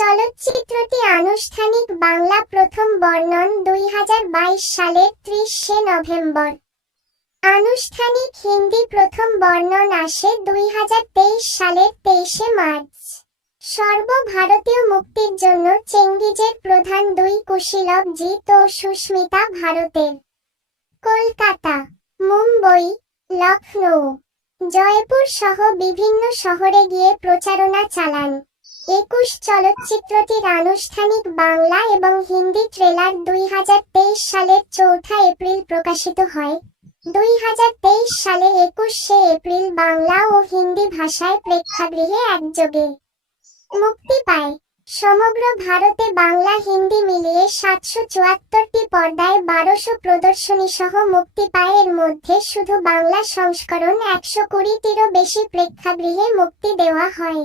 চলচ্চিত্রটি আনুষ্ঠানিক বাংলা প্রথম বর্ণন দুই হাজার বাইশ সালের ত্রিশে নভেম্বর। আনুষ্ঠানিক হিন্দি প্রথম বর্ণন আসে দুই হাজার তেইশ সালের তেইশে মার্চ। সর্বভারতীয় মুক্তির জন্য চেঙ্গিজের প্রধান দুই কুশীলব জিৎ ও সুস্মিতা ভারতের। কলকাতা, মুম্বই লখনৌ জয়পুর সহ বিভিন্ন শহরে গিয়ে প্রচারণা চালান। একুশ চলচ্চিত্রটির আনুষ্ঠানিক বাংলা এবং হিন্দি ট্রেলার দুই হাজার তেইশ সালের চৌঠা এপ্রিল প্রকাশিত হয়। দুই হাজার তেইশ সালে একুশে এপ্রিল বাংলা ও হিন্দি ভাষায় প্রেক্ষাগৃহে একযোগে মুক্তি পায়। সমগ্র ভারতে বাংলা হিন্দি মিলিয়ে সাতশো চুয়াত্তরটি পর্দায় বারোশো প্রদর্শনী সহ মুক্তি পায়। এর মধ্যে শুধু বাংলা সংস্করণ একশো কুড়িটিরও বেশি প্রেক্ষাগৃহে মুক্তি দেওয়া হয়।